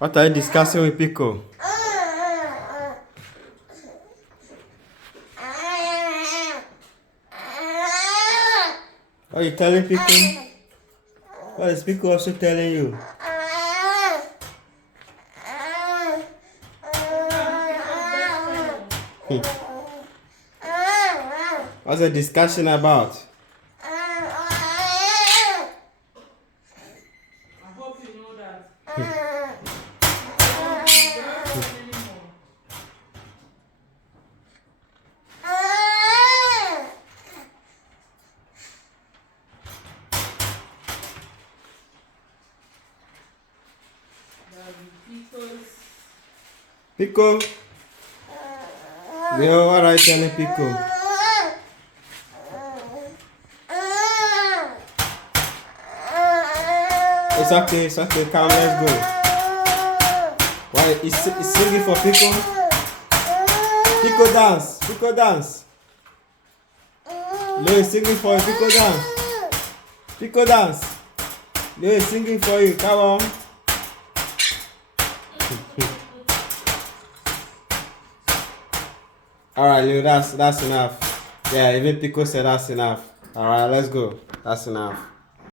What are you discussing with Pico? What are you telling Pico? What is Pico also telling you? What's the discussion about? I hope you know that. Pico? Yo, what are you telling Pico? It's okay, come, let's go. Why, is singing for Pico? Pico dance. Leo is singing for you, Pico dance. Leo is singing for you, come on. Alright, Leo, that's enough. Yeah, even Pico said that's enough. Alright, let's go. That's enough.